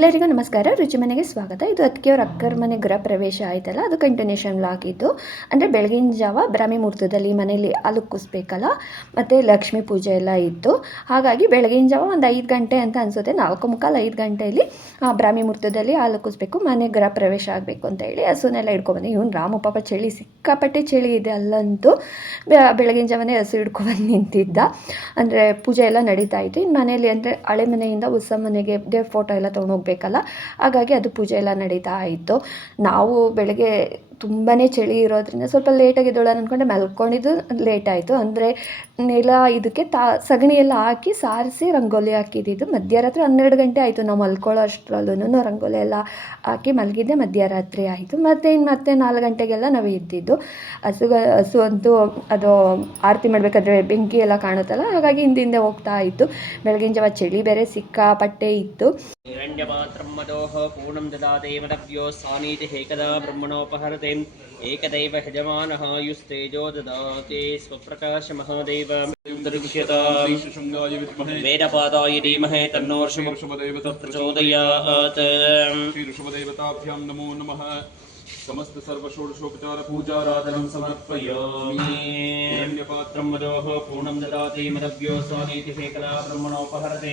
ಎಲ್ಲರಿಗೂ ನಮಸ್ಕಾರ. ರುಚಿ ಮನೆಗೆ ಸ್ವಾಗತ. ಇದು ಅತ್ತಿಗೆಯವ್ರ ಅಕ್ಕರ ಮನೆ ಗೃಹ ಪ್ರವೇಶ ಆಯ್ತಲ್ಲ, ಅದು ಕಂಟಿನ್ಯೂಷನ್ ಆಗಿದ್ದು ಅಂದರೆ ಬೆಳಗಿನ ಜಾವ ಬ್ರಾಹ್ಮಿ ಮುಹೂರ್ತದಲ್ಲಿ ಮನೆಯಲ್ಲಿ ಹಾಲು ಕುಸ್ಬೇಕಲ್ಲ, ಮತ್ತು ಲಕ್ಷ್ಮೀ ಪೂಜೆ ಎಲ್ಲ ಇತ್ತು. ಹಾಗಾಗಿ ಬೆಳಗಿನ ಜಾವ ಒಂದು ಐದು ಗಂಟೆ ಅಂತ ಅನಿಸುತ್ತೆ. ನಾಲ್ಕು ಮುಕ್ಕಾಲು ಐದು ಗಂಟೆಯಲ್ಲಿ ಬ್ರಾಹ್ಮಿ ಮುಹೂರ್ತದಲ್ಲಿ ಹಾಲು ಕುಸ್ಬೇಕು, ಮನೆ ಗೃಹ ಪ್ರವೇಶ ಆಗಬೇಕು ಅಂತ ಹೇಳಿ ಹಸುನೆಲ್ಲ ಹಿಡ್ಕೊಬಂದೆ ಇವನು ರಾಮ ಪಾಪ ಚಳಿ, ಸಿಕ್ಕಾಪಟ್ಟೆ ಚಳಿ ಇದೆ ಅಲ್ಲಂತೂ ಬೆಳಗಿನ ಜಾವನೇ ಹಸು ಹಿಡ್ಕೊಬಂದು ನಿಂತಿದ್ದ. ಅಂದರೆ ಪೂಜೆ ಎಲ್ಲ ನಡೀತಾ ಇತ್ತು. ಇನ್ನು ಮನೆಯಲ್ಲಿ ಅಂದರೆ ಹಳೆ ಮನೆಯಿಂದ ಹೊಸ ಮನೆಗೆ, ದೇವ್ರ ಫೋಟೋ ಎಲ್ಲ ತೊಗೊಂಡು ಹೋಗ್ಬೇಕಲ್ಲ ಹಾಗಾಗಿ ಅದು ಪೂಜೆ ಎಲ್ಲ ನಡೀತಾ ಇತ್ತು ನಾವು ಬೆಳಗ್ಗೆ ತುಂಬಾ ಚಳಿ ಇರೋದ್ರಿಂದ ಸ್ವಲ್ಪ ಲೇಟಾಗಿ ಎದ್ದೋಳ ಅಂದ್ಕೊಂಡೆ ಮಲ್ಕೊಂಡಿದ್ದು ಲೇಟ್ ಆಯಿತು. ಅಂದರೆ ನೆಲ ಇದಕ್ಕೆ ತಾ, ಸಗಣಿ ಎಲ್ಲ ಹಾಕಿ ಸಾರಿಸಿ ರಂಗೋಲಿ ಹಾಕಿದ್ದು ಮಧ್ಯರಾತ್ರಿ ಹನ್ನೆರಡು ಗಂಟೆ ಆಯಿತು ನಾವು ಮಲ್ಕೊಳ್ಳೋ ಅಷ್ಟರಲ್ಲೂ ರಂಗೋಲಿ ಎಲ್ಲ ಹಾಕಿ ಮಲಗಿದ್ದೆ, ಮಧ್ಯರಾತ್ರಿ ಆಯಿತು. ಮತ್ತು ಇನ್ನು ಮತ್ತೆ ನಾಲ್ಕು ಗಂಟೆಗೆಲ್ಲ ನಾವು ಇದ್ದಿದ್ದು ಹಸುಗ ಹಸು ಅಂತೂ ಅದು ಆರತಿ ಮಾಡಬೇಕಾದ್ರೆ ಬೆಂಕಿ ಎಲ್ಲ ಕಾಣುತ್ತಲ್ಲ, ಹಾಗಾಗಿ ಹಿಂದಿಂದೆ ಹೋಗ್ತಾ ಇತ್ತು ಬೆಳಗಿನ ಜಾವ ಚಳಿ ಬೇರೆ, ಸಿಕ್ಕಾಪಟ್ಟೆ ಇತ್ತು. हिरण्यमात्रं मदोः पूर्णं ददाते मदभ्यो सानीतिः एकदा ब्रह्मणोपहरते एकदैव यजमानः युस्तेजो ददाति स्वप्रकाशमहादेव दर्श्यताम् शृङ्गाय विद्महे वेदपादाय धीमहि तन्नोर्षिमुः ऋषभदेवता प्रचोदयात् श्री ऋषभदेवताभ्यां नमो नमः समस्त सर्वषोडशोपचार पूजाराधनं समर्पयामि। हिरण्यपात्रं मदोः पूर्णं ददाति मदभ्यो स्वानीतिः एकदा ब्रह्मणोपहरते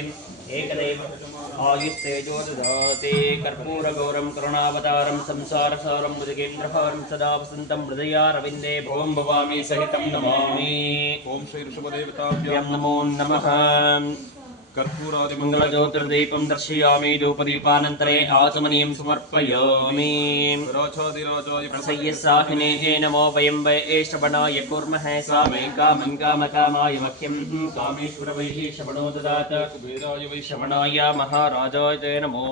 एकदैव आयुस्तेजो ददाति। कर्पूरगौरं करुणावतारं संसारसारं मृदगेन्द्रहारं सदा वसन्तं हृदयारविन्दे भवं भवामि सहितं नमामि। ॐ श्री ऋषभदेवताभ्यां भ्यं नमो नमः। कर्पूरादिमङ्गलज्योतिर्दीपं दर्शयामि धूपदीपानन्तरे आचमनीयं समर्पयामि। प्रसय्यसाहिने नमो वयं वै कुर्मः सा कामं कामकामाय मह्यं कामेश्वरवैः शवणो ददात। कुबेराय वै शवणाय महाराजाय नमो।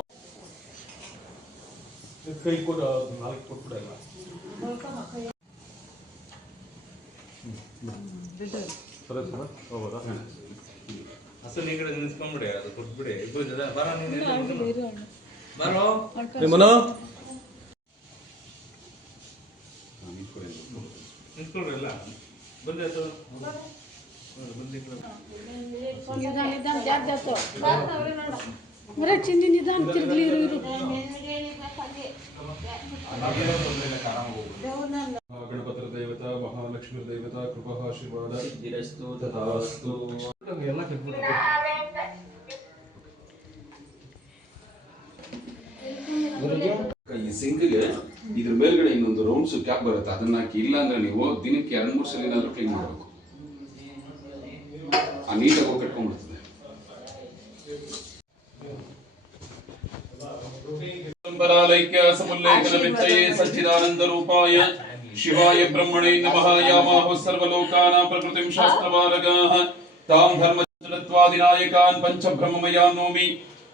ಕೈ ಕೊಡ ನಾಲ್ಕು ಕೊಟ್ಬಿಡಲ್ಲ ಸರಿ ಹಸು ನೀ ಕಡೆ ನಿಲ್ಸ್ಕೊಂಡ್ಬಿಡಿ ಅದು ಕೊಟ್ಬಿಡಿ. ಇಬ್ರು ಜೊತೆ ಚಿಂದಿ ನಿಧಾನ ತಿರುಗಲಿ ಇರು ಇರು. ಗಣಪತ್ರ ದೇವತಾ ಮಹಾಲಕ್ಷ್ಮೀ ದೇವತಾ ಕೃಪಾ ತಥಾಸ್ತು ಈ ಸಿಂಕ್ಗೆ ಇದ್ರ ಮೇಲ್ಗಡೆ ಇನ್ನೊಂದು ರೌಂಡ್ಸ್ ಕ್ಯಾಪ್ ಬರುತ್ತೆ. ಅದನ್ನ ಹಾಕಿ ಇಲ್ಲ ಅಂದ್ರೆ ನೀವು ದಿನಕ್ಕೆ ಎರಡು ಮೂರು ಸಲ ಏನಾದ್ರು ಕ್ಲೀನ್ ಮಾಡಬೇಕು. ಆ ನೀಟಾಗಿ ಹೋಗಿ ಕಟ್ಕೊಂಡ್ಬಿಡ್ತದೆ. ಸಚ್ಚಿದಾನಂದ ರೂಪಾಯ. ಶಿವಾಯ ಬ್ರಹ್ಮಣೇ ನಮಃ. ಯಾಮಾಹ ಸರ್ವಲೋಕಾನ ಪ್ರಕೃತಿಂ ಶಾಸ್ತ್ರವಾರಗಾಹ तां धर्मचरत्वादिनायकान् पञ्चब्रह्ममयान् नोमि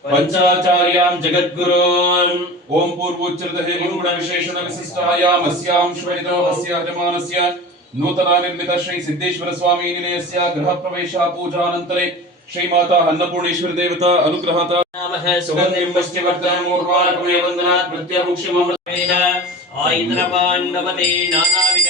पंचाचार्यां जगद्गुरून्। ॐ पूर्वोच्चरतहे गुणविशेषणविशिष्टायामस्यां श्वेतोहस्याजमानस्य नूतनानिर्मितश्रीसिद्धेश्वरस्वामीनिलयस्य गृहप्रवेशपूजानन्तरे श्रीमाता अन्नपूर्णेश्वर देवता अनुग्रहता। नमः सुगन्धिं पश्चिवर्धनमूर्वाणकुमेवन्दनात् प्रत्यामुक्षममृतेन आयन्द्रपाण्डवते नानाविध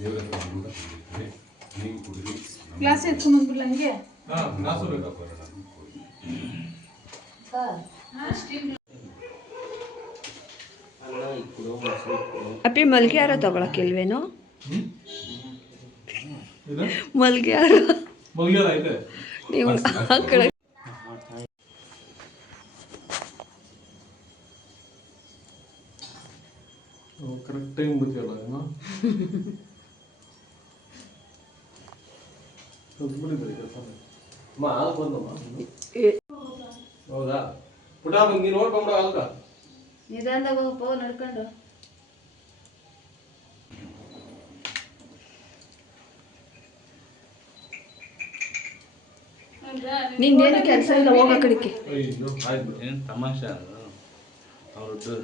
ದೇವರ ಕುಡಿದಿದ್ದಾರೆ ಗ್ಲಾಸ್ ಅಪ್ಪಿ ಮಲ್ಗೆ ಯಾರೋ ತಗೊಳಕ್ಕಿಲ್ವೇನು ಮಲ್ಗೆ ಯಾರೋ ನೀವು ಕರೆಕ್ಟ್ ಟೈಮ್ ಬರ್ತೀಯಲ್ಲ ಏನೋ ಏ. ಹೌದಾ? ಪುಟ ಬಂದು ನೀನು ನೋಡ್ಕೊಂಬಿಡ ಅಲ್ಕ ನಿಧಾನದಾಗ ಹೋಗಪ್ಪ ನಡ್ಕೊಂಡು. ನಿಂದೇನು ಕೆಲಸ ಇಲ್ಲ ಹೋಗ ಕಡೆಗೆ. ಅಯ್ಯೋ. ಆಯ್ತು. ಏನು ತಮಾಷೆ ಅದು. ಅವ್ರದ್ದು.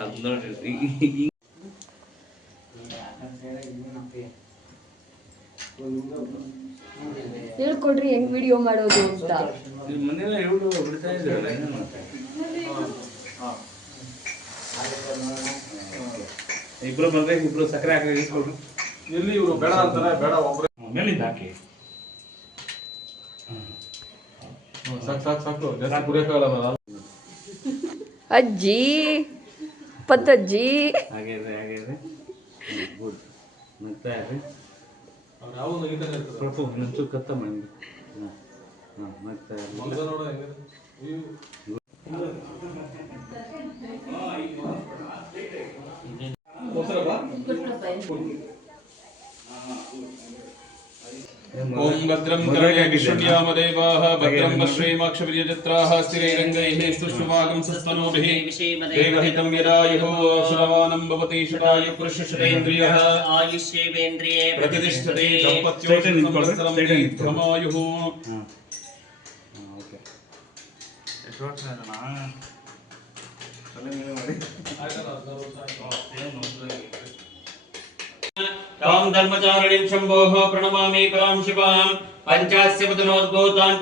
ಅದು ನೋಡಿ ಹೇಳ್ಕೊಡ್ರಿ ಹೆಂಗ್ ವಿಡಿಯೋ ಮಾಡೋದು ಅಂತ. ಬಿಡ್ತಾ ಇದ್ದಾರಲ್ಲ ಏನು ಇಬ್ರು ಬರ್ಬೇಕು ಇಬ್ರು ಸಕ್ಕರೆ ಹಾಕಿ ಇಟ್ಕೊಂಡು ಇಲ್ಲಿ ಇವರು? ಬೇಡ ಅಂತಾರೆ ಬೇಡ ಒಬ್ರು. ಮೇಲಿಂದ ಹಾಕಿ. ಸಾಕು ಸಾಕು ಸಾಕು. ಜಾಸ್ತಿ ಕುಡಿಯೋಕ್ಕಾಗಲ್ಲ ನಾನು ಅಜ್ಜಿ ಪತ್ತಜ್ಜಿ. ಹಾಗೆ ಹಾಗೆ ಮತ್ತೆ ಹಾಕಿ ಅವ್ರು ಯಾವಾಗ ನಗಿತಾನೆ ಇರ್ತಾರೆ ಸ್ವಲ್ಪ ಒಂಚೂರು ಕತ್ತ ಮಾಡಿ. ಹಾಂ ಹಾಂ ಮತ್ತೆ ನೋಡ ओम भद्रम कर्णेभिषुट्यामदेवाः भद्रम पश्येमाक्षप्रियजत्राः स्थिरैरङ्गैः सुष्ठुमागं सस्तनोभिः देवहितं भवति आयुष्येवेन्द्रिये प्रतिष्ठते दम्पत्योमायुः तां धर्मचारिणीं शम्भोः प्रणमामि परां शिवां पञ्चास्य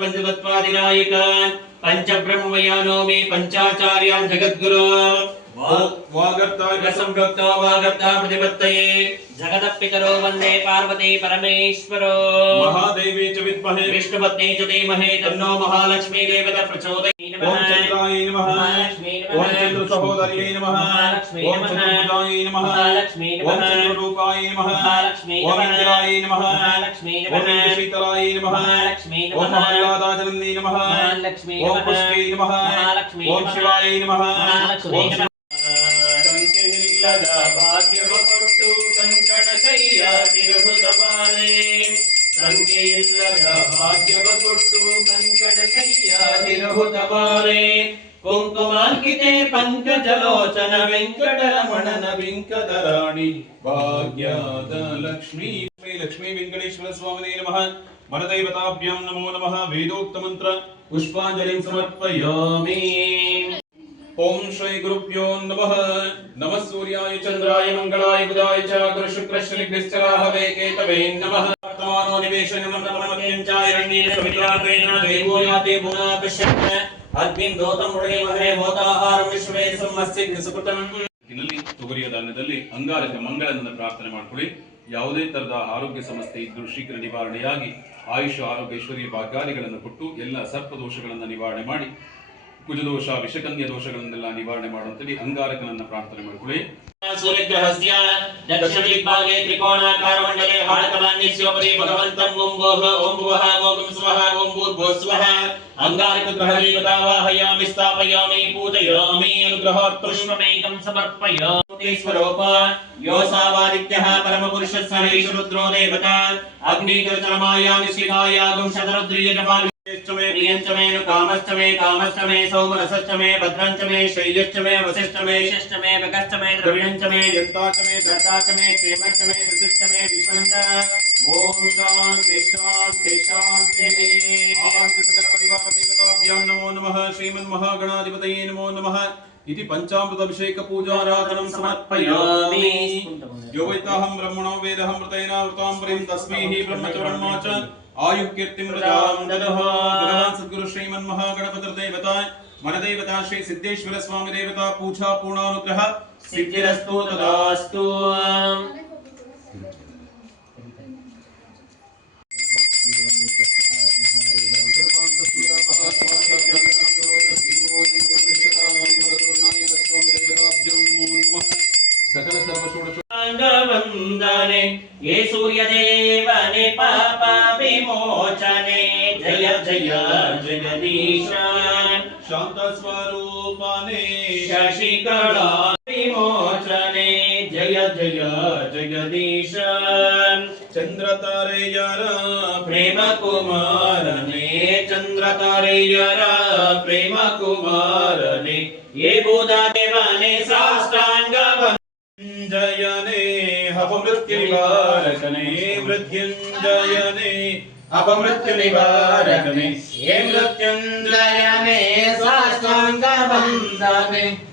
पञ्चतत्त्वादिनायिकान् पञ्चब्रह्मयानोमि पञ्चाचार्यान् जगद्गुरून् वागर्ता प्रतिपत्तये। जगदपितरो वंदे पार्वती परमेश्वरो। महादेवी च विद्महे। विष्णुपत्नी च धीमहि तन्नो महालक्ष्मी देवता प्रचोदयात् ॐ चन्द्राय नमः। ॐ चन्द्रसहोदर्यै नमः। ॐ चन्द्रभुजाय नमः। ॐ चन्द्ररूपाय नमः। ॐ इन्द्राय नमः। ॐ इन्द्रशीतलाय नमः। ॐ महाल्लादाजनन्दी नमः। ॐ पुष्टे नमः। ॐ शिवाय नमः। ॐ ಸಂಖ್ಯೆಯಿಲ್ಲದ ಭಾಗ್ಯವ ಕೊಟ್ಟು ಕಂಕಣ ಕೈಯ ತಿರುಹುತಬಾರೆ ಸಂಖ್ಯೆಯಿಲ್ಲದ ಭಾಗ್ಯವ ಕೊಟ್ಟು ಕಂಕಣ ಕೈಯ ತಿರುಹುತಬಾರೆ ಕುಂಕುಮಾಂಕಿತೆ ಪಂಕಜಲೋಚನ ವೆಂಕಟರಮಣನ ವಿಂಕದ ರಾಣಿ ಭಾಗ್ಯದ ಲಕ್ಷ್ಮೀ ಶ್ರೀ ಲಕ್ಷ್ಮೀ ವೆಂಕಟೇಶ್ವರ ಸ್ವಾಮಿನೇ ನಮಃ. ಮನದೈವತಾಭ್ಯಾಂ ನಮೋ ನಮಃ. ವೇದೋಕ್ತ ಮಂತ್ರ. ಪುಷ್ಪಾಂಜಲಿಂ ಸಮರ್ಪಯಾಮಿ. ಓಂ ಶ್ರೀ ಗುರುಭ್ಯೋ ನಮಃ ನಮಃ ಸೂರ್ಯಾಯ ಚಂದ್ರಾಯ ಮಂಗಳಾಯ ಬುಧಾಯ ಚ ಗುರು ಶುಕ್ರ ಶನಿಭ್ಯಶ್ಚ ರಾಹವೇ ಕೇತವೇ ನಮಃ ವರ್ತಮಾನೋ ನಿವೇಶ ನಮಃ ಸವಿತಾಪೇನ ದೇವೋ ಯಾತೆ ಭುನಾ ಪಶ್ಯತ್ ಅಗ್ನಿಂ ದೋತಂ ಮಹರೇ ಭೋತಾಹಾರ ವಿಶ್ವೇ ಸಮಸ್ಯೆ ಸುಕೃತಂ ತೊಗರಿಯ ಧಾನ್ಯದಲ್ಲಿ ಅಂಗಾರಕ ಮಂಗಳನ್ನ ಪ್ರಾರ್ಥನೆ ಮಾಡ್ಕೊಳ್ಳಿ. ಯಾವುದೇ ತರದ ಆರೋಗ್ಯ ಸಮಸ್ಯೆ ಇದ್ದರೂ ಶೀಘ್ರ ನಿವಾರಣೆಯಾಗಿ ಆಯುಷ, ಆರೋಗ್ಯ, ಐಶ್ವರ್ಯ ಭಾಗ್ಯಾದಿಗಳನ್ನು ಕೊಟ್ಟು ಎಲ್ಲ ಸರ್ಪ ದೋಷಗಳನ್ನು ನಿವಾರಣೆ ಮಾಡಿ ಕುಜದೋಷ, ವಿಷಕನ್ಯ ದೋಷಗಳನ್ನೆಲ್ಲ ನಿವಾರಣೆ ಮಾಡುವಂತೇಳಿ ಅಂಗಾರಕನನ್ನ ಪ್ರಾರ್ಥನೆ ಮಾಡಿಕೊಳ್ಳಿ. ಸೂರ್ಯಗ್ರಹಸ್ಯ ದಕ್ಷಿಣ ದಿಗ್ಭಾಗೆ ತ್ರಿಕೋಣಾಕಾರ ಮಂಡಲೆ ಹಾಳಕಲಾನ್ಯಸ್ಯೋಪರಿ ಭಗವಂತಂ ಓಂ ಭೋಃ ಓಂ ಭುವಃ ಓಂ ಸ್ವಃ ಓಂ ಭೂರ್ಭೋ ಸ್ವಃ. ಅಂಗಾರಕ ಗ್ರಹ ದೇವತಾವಾಹಯಾಮಿ ಸ್ಥಾಪಯಾಮಿ ಪೂಜಯಾಮಿ ಅನುಗ್ರಹೋತ್ಕೃಷ್ಣಮೇಕಂ ಸಮರ್ಪಯಾಮಿ ಸ್ವರೂಪ. ಯೋಸಾವಾದಿತ್ಯಃ ಪರಮಪುರುಷಸ್ಸ ರುದ್ರೋ ದೇವತಾ. ಅಗ್ನಿಕೃತರಮಾಯಾಮಿ ಶಿಲಾಯಾಗುಂ ಶತರುದ್ರಿಯ ಜಪಾಲಿ प्रियञ्च मे नु कामश्च मे कामश्च मे सौमरसश्च मे भद्रञ्च मे शैयश्च मे वसिश्च मे शिष्ट मे भगश्च मे द्रविणञ्च मे यन्ताच मे धर्ताच मे क्षेमश्च मे धृतिश्च मे विश्वञ्च ॐ शान्ति शान्ति शान्तिः। आवाहन्ति सकल परिवार देवताभ्यां नमो नमः श्रीमन्महागणाधिपतये नमो नमः। इति पञ्चामृताभिषेक पूजाराधनं समर्पयामि। यो वैताहं ब्रह्मणो वेदहं मृतेनावृतां परिं तस्मै हि ब्रह्मा च। आयुः कीर्तिं प्रजां ददः भगवान् सद्गुरु श्री सिद्धेश्वर स्वामी देवता पूजा पूर्णानुग्रह। सिद्धिरस्तु तदास्तु। शिकलाविमोचने जय जय जगदीश। चन्द्रतारे यरा प्रेमकुमारने। चन्द्रतारे यरा प्रेमकुमारने। ये बोधा बुधदेवने साष्टाङ्ग जयने अपमृत्युनिवारकने। मृत्युञ्जयने। अपमृत्युनिवारकने। ये मृत्युञ्जयने। साष्टाङ्गबन्धने।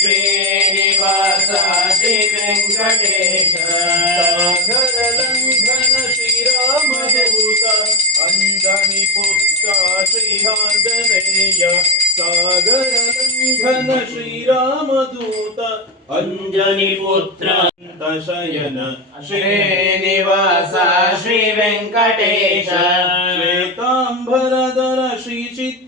श्रीनिवासादि वेङ्कटेश श्रीवेङ्कटेशरलङ्घन श्रीरामदूत अञ्जनि पुत्र श्रीहजनेय। सागरलङ्घन श्रीरामदूत अञ्जनि दश जन श्रीनिवास श्रीवेङ्कटेश श्वेताम्बरधर श्रीचित्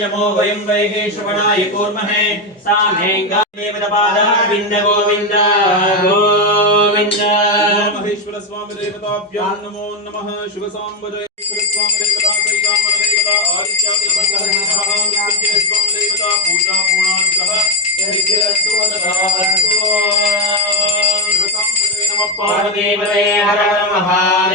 नमो वयं वैः श्रवणाय कूर्महे सामे गादेवतपादारविन्द गोविन्द गोविन्द महेश्वर स्वामी देवताभ्यां नमो नमः शिव सांबरेश्वर स्वामी देवता कैकामर देवता आदित्यादि नमः मृत्युंजय स्वामी देवता पूजा पूर्णानुग्रह सिद्धिरस्तु तथास्तु शिव सांबरे नमः पार्वती पार्वतीपदे हर हर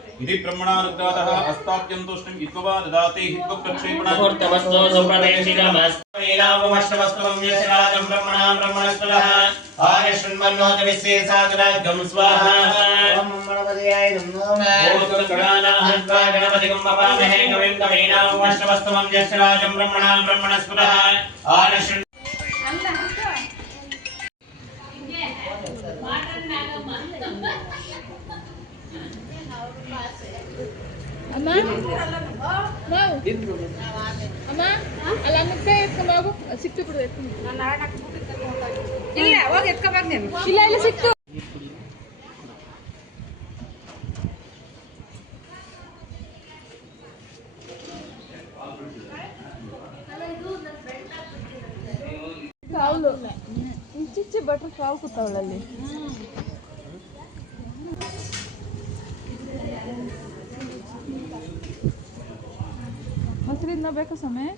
इति ब्रह्मणानुग्रातः अस्ताद्यं तुष्टिं इत्ववा ददाति हित्वप्रक्षेपणा मुहूर्तवस्तो सुप्रदेशितमस्तेनावमश्रवस्तवं यस्यराजं ब्रह्मणा ब्रह्मणस्वरः आयशृण्वन्नोत विशेषादुरागं स्वाहा। ॐ गणपतये नमः। गणानाहन्त्वा गणपतिगं वपामहे कविं कवीनामश्रवस्तवं यस्यराजं ब्रह्मणा ब्रह्मणस्वरः आयशृण् ಅಮ್ಮ. ಅಮ್ಮ ಅಲ್ಲ ಮುಟ್ಟೆ ಎತ್ಕೊಂಬಾಗು ಸಿಕ್ತು ಬಿಡು ಎತ್ಕೊಂಡು ಇಲ್ಲ ಹೋಗಿ ಎತ್ಕೊಂಬಾಗ ನೀನು. ಇಲ್ಲ ಇಲ್ಲ ಸಿಕ್ತು ಕಾವಲು. ಚಿಚ್ಚಿ ಭಟ್ರು ಕಾವು ಕೂತಾವಳಲ್ಲಿ. ಬೇಕಾ ಸಮಯ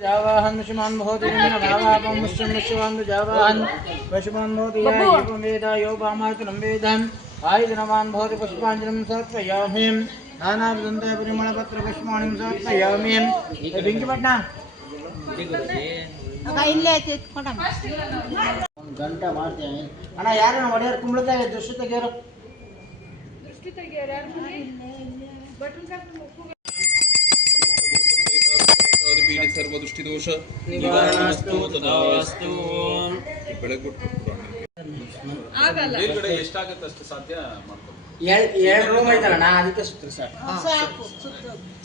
जावाहन मुष्यमान भवति नावापं मुष्यं मुष्यवान् जावाहन पशुमान् भवति या एवं वेद यो वामातुलं वेदम् आयुधनवान् भवति पुष्पाञ्जलिं समर्पयामि नानाविदन्ते परिमलपत्रपुष्पाणिं समर्पयामि ಬೆಂಕಿಪಟ್ನ ಗಂಟ ಮಾಡ್ತೇನೆ ಅಣ್ಣ ಯಾರನ್ನ ಒಡೆಯರ್ ಕುಂಬಳದಾಗ ದೃಶ್ಯ ತೆಗಿಯೋರು ಪೀಡಿತ ನಿವಾರಣಾಸ್ತು ಮೇಲ್ಗಡೆ ಎಷ್ಟಾಗತ್ತೆ ಅಷ್ಟು ಸಾಧ್ಯ ಮಾಡ್ಕೊಂಡು ಎರಡು ರೂಮ್ ಐತಲ್ಲಣ್ಣ ಅದಕ್ಕೆ ಸುತ್ರಿ ಸರ್.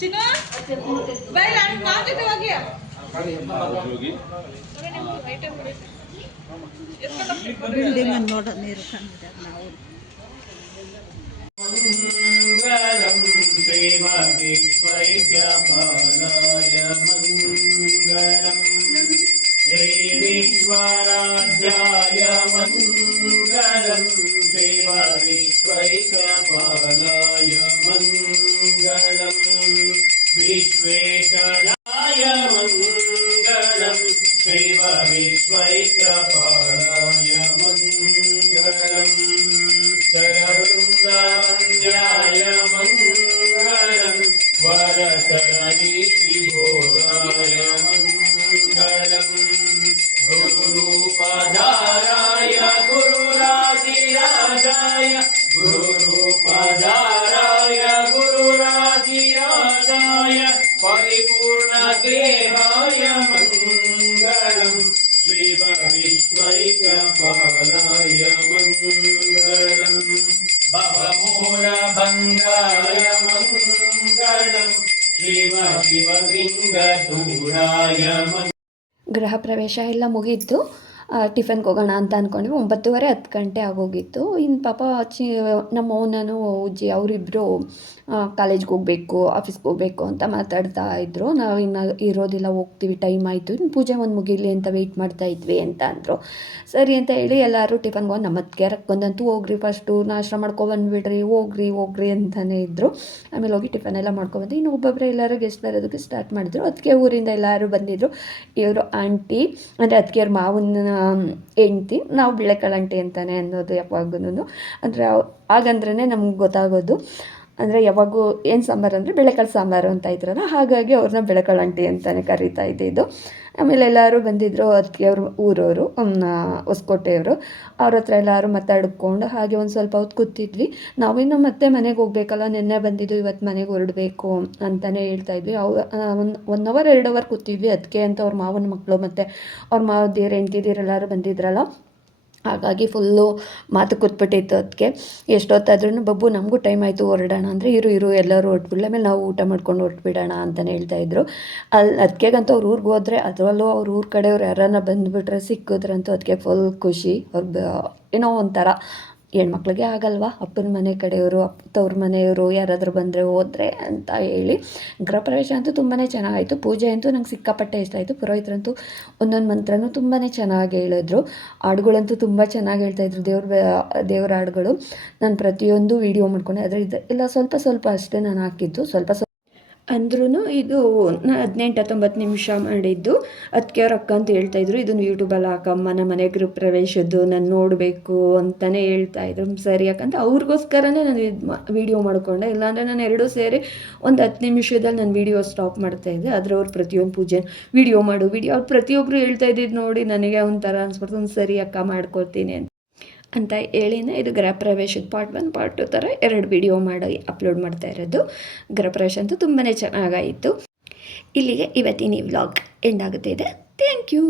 ಚಿನ್ನು ಬೈಲ ಮಾತಿದ್ದು ಹೋಗಿ ಹೋಗಿ विश्वैकपालाय मङ्गलम् विश्वराध्याय मङ्गलम् श्रीमविश्वैकपाल ಗೃಹ ಪ್ರವೇಶ ಎಲ್ಲ ಮುಗೀತು ಟಿಫನ್ಗೆ ಹೋಗೋಣ ಅಂತ ಅಂದ್ಕೊಂಡ್ವಿ ಒಂಬತ್ತುವರೆ ಹತ್ತು ಗಂಟೆ ಆಗೋಗಿತ್ತು. ಇನ್ನು ಪಾಪ, ಚಿ, ನಮ್ಮ ನಾನು ಉಜ್ಜಿ ಅವರಿಬ್ಬರು ಕಾಲೇಜ್ಗೆ ಹೋಗಬೇಕು ಆಫೀಸ್ಗೆ ಹೋಗಬೇಕು ಅಂತ ಮಾತಾಡ್ತಾ ಇದ್ದರು ನಾವು ಇನ್ನು ಇರೋದಿಲ್ಲ ಹೋಗ್ತೀವಿ ಟೈಮ್ ಆಯಿತು. ಇನ್ನು ಪೂಜೆ ಒಂದು ಮುಗೀಲಿ ಅಂತ ವೆಯ್ಟ್ ಮಾಡ್ತಾ ಇದ್ವಿ ಅಂತ ಅಂದರು. ಸರಿ ಅಂತ ಹೇಳಿ ಎಲ್ಲರೂ ಟಿಫನ್ಗೆ ಹೋಗಿ ನಮ್ಮ ಕೆರಕ್ಕೆ ಬಂದಂತೂ ಹೋಗ್ರಿ ಫಸ್ಟು ನಾಷ್ಟ ಮಾಡ್ಕೊಬಂದ್ಬಿಡ್ರಿ ಹೋಗ್ರಿ ಹೋಗ್ರಿ ಅಂತಲೇ ಇದ್ದರು ಆಮೇಲೆ ಹೋಗಿ ಟಿಫನ್ ಎಲ್ಲ ಮಾಡ್ಕೊಬಂದು ಇನ್ನು ಒಬ್ಬೊಬ್ಬರೇ ಎಲ್ಲರೂ ಗೆಸ್ಟ್ ಬರೋದಕ್ಕೆ ಸ್ಟಾರ್ಟ್ ಮಾಡಿದ್ರು. ಅದಕ್ಕೆ ಊರಿಂದ ಎಲ್ಲರೂ ಬಂದಿದ್ದರು ಇವರು ಆಂಟಿ ಅಂದರೆ ಅದಕ್ಕೆ ಮಾವನ ಹೆಂಡ್ತಿ. ನಾವು ಬಿಳೆಕಳಂಟಿ ಅಂತಲೇ ಅನ್ನೋದು ಯಾವಾಗೂ ಅಂದರೆ ಹಾಗಂದ್ರೆ ನಮ್ಗೆ ಗೊತ್ತಾಗೋದು. ಅಂದರೆ ಯಾವಾಗೂ ಏನು ಸಾಂಬಾರು ಅಂದರೆ ಬೆಳೆಕಾಳು ಸಾಂಬಾರು ಅಂತ ಇದ್ರಲ್ಲ, ಹಾಗಾಗಿ ಅವ್ರನ್ನ ಬೆಳೆಕಾಳು ಆಂಟಿ ಅಂತಲೇ ಕರೀತಾ ಇದ್ದಿದ್ದು. ಆಮೇಲೆ ಎಲ್ಲರೂ ಬಂದಿದ್ದರು ಅದಕ್ಕೆ ಅವರು ಊರವರು ಹೊಸಕೋಟೆಯವರು. ಅವ್ರ ಹತ್ರ ಎಲ್ಲರೂ ಮಾತಾಡ್ಕೊಂಡು ಹಾಗೆ ಒಂದು ಸ್ವಲ್ಪ ಹೊತ್ತು ಕೂತಿದ್ವಿ. ನಾವಿನ್ನು ಮತ್ತೆ ಮನೆಗೆ ಹೋಗ್ಬೇಕಲ್ಲ, ನಿನ್ನೆ ಬಂದಿದ್ದು ಇವತ್ತು ಮನೆಗೆ ಹೊರಡಬೇಕು ಅಂತಲೇ ಹೇಳ್ತಾ ಇದ್ವಿ. ಅವು ಒಂದು ಒನ್ ಅವರ್, ಎರಡು ಅವರ್ ಕೂತಿದ್ವಿ ಅದಕ್ಕೆ ಅಂತ ಅವ್ರ ಮಾವನ ಮಕ್ಕಳು ಮತ್ತು ಅವ್ರ ಮಾವದಿಯರು ಹೆಂಡ್ತಿದಿರು ಎಲ್ಲರೂ ಬಂದಿದ್ರಲ್ಲ. ಹಾಗಾಗಿ ಫುಲ್ಲು ಮಾತು ಕೂತ್ಬಿಟ್ಟಿತ್ತು ಅದಕ್ಕೆ. ಎಷ್ಟೊತ್ತಾದ್ರೂ ಬಬ್ಬು, ನಮಗೂ ಟೈಮ್ ಆಯಿತು, ಹೊರಡೋಣ. ಅಂದರೆ, ಇರು ಇರು, ಎಲ್ಲರೂ ಹೊರಟ್ಬಿಡ್ಲ, ಆಮೇಲೆ ನಾವು ಊಟ ಮಾಡ್ಕೊಂಡು ಹೊರಟ್ಬಿಡೋಣ ಅಂತಲೇ ಹೇಳ್ತಾಯಿದ್ರು ಅಲ್ಲಿ ಅದಕ್ಕೆಗಂತೂ ಅವ್ರ ಊರಿಗೆ ಹೋದರೆ, ಅದರಲ್ಲೂ ಅವ್ರ ಊರ ಕಡೆಯವ್ರು ಯಾರನ್ನ ಬಂದುಬಿಟ್ರೆ ಸಿಕ್ಕಿದ್ರಂತೂ ಅದಕ್ಕೆ ಫುಲ್ ಖುಷಿ. ಅವ್ರ ಏನೋ ಒಂಥರ ಹೆಣ್ಮಕ್ಳಿಗೆ ಆಗಲ್ವಾ? ಅಪ್ಪನ ಮನೆ ಕಡೆಯವರು ಅಪ್ಪ ತವ್ರ ಮನೆಯವರು ಯಾರಾದರೂ ಬಂದರೆ ಹೋದರೆ ಅಂತ ಹೇಳಿ. ಗೃಹ ಪ್ರವೇಶ ಅಂತೂ ತುಂಬಾ ಚೆನ್ನಾಗಾಯಿತು. ಪೂಜೆ ಅಂತೂ ನಂಗೆ ಸಿಕ್ಕಾಪಟ್ಟೆ ಇಷ್ಟ ಆಯಿತು. ಪುರೋಹಿತರಂತೂ ಒಂದೊಂದು ಮಂತ್ರನೂ ತುಂಬಾ ಚೆನ್ನಾಗಿ ಹೇಳಿದ್ರು. ಹಾಡುಗಳಂತೂ ತುಂಬ ಚೆನ್ನಾಗಿ ಹೇಳ್ತಾಯಿದ್ರು ದೇವ್ರ ದೇವ್ರ ಹಾಡುಗಳು. ನಾನು ಪ್ರತಿಯೊಂದು ವೀಡಿಯೋ ಮಾಡ್ಕೊಂಡೆ. ಆದರೆ ಇದು ಸ್ವಲ್ಪ ಸ್ವಲ್ಪ ಅಷ್ಟೇ ನಾನು ಹಾಕಿದ್ದು. ಸ್ವಲ್ಪ ಸ್ವಲ್ಪ ಅಂದ್ರೂ ಇದು ಹದಿನೆಂಟು ಹತ್ತೊಂಬತ್ತು ನಿಮಿಷ ಮಾಡಿದ್ದು. ಅದಕ್ಕೆ ರೊಕ್ಕ ಅಂತ ಅಂತ ಹೇಳ್ತಾಯಿದ್ರು ಇದನ್ನು ಯೂಟ್ಯೂಬಲ್ಲಿ ಹಾಕಮ್ಮ, ನಮ್ಮ ಮನೆ ಗೃಹ ಪ್ರವೇಶದ್ದು, ನಾನು ನೋಡಬೇಕು ಅಂತಲೇ ಹೇಳ್ತಾಯಿದ್ರು ಸರಿ ಯಾಕಂತ ಅವ್ರಿಗೋಸ್ಕರನೇ ನಾನು ಇದು ವೀಡಿಯೋ ಮಾಡಿಕೊಂಡೆ. ಇಲ್ಲಾಂದರೆ ನಾನು ಎರಡೂ ಸೇರಿ ಒಂದು ಹತ್ತು ನಿಮಿಷದಲ್ಲಿ ನಾನು ವೀಡಿಯೋ ಸ್ಟಾಪ್ ಮಾಡ್ತಾಯಿದ್ದೆ ಆದರೆ ಅವ್ರು ಪ್ರತಿಯೊಂದು ಪೂಜೆ ವೀಡಿಯೋ ಮಾಡು ವೀಡಿಯೋ ಅವ್ರು ಪ್ರತಿಯೊಬ್ಬರು ಹೇಳ್ತಾ ಇದ್ದಿದ್ದು ನೋಡಿ ನನಗೆ ಒಂಥರ ಅನ್ಸ್ಬಿಡ್ತು. ಒಂದು ಸರಿ, ಅಕ್ಕ ಮಾಡ್ಕೊಳ್ತೀನಿ ಅಂತ. ಅಂತ ಹೇಳಿನೇ ಇದು ಗೃಹಪ್ರವೇಶದ ಪಾರ್ಟ್ ಒನ್ ಪಾರ್ಟ್ ಟು ಥರ ಎರಡು ವಿಡಿಯೋ ಮಾಡಿ ಅಪ್ಲೋಡ್ ಮಾಡ್ತಾ ಇರೋದು. ಗೃಹಪ್ರವೇಶ ಅಂತೂ ತುಂಬಾ ಚೆನ್ನಾಗಾಯಿತು. ಇಲ್ಲಿಗೆ ಇವತ್ತಿನ ಈ ವ್ಲಾಗ್ ಎಂಡ್ ಆಗುತ್ತೆ. ಇದೆ ಥ್ಯಾಂಕ್ ಯು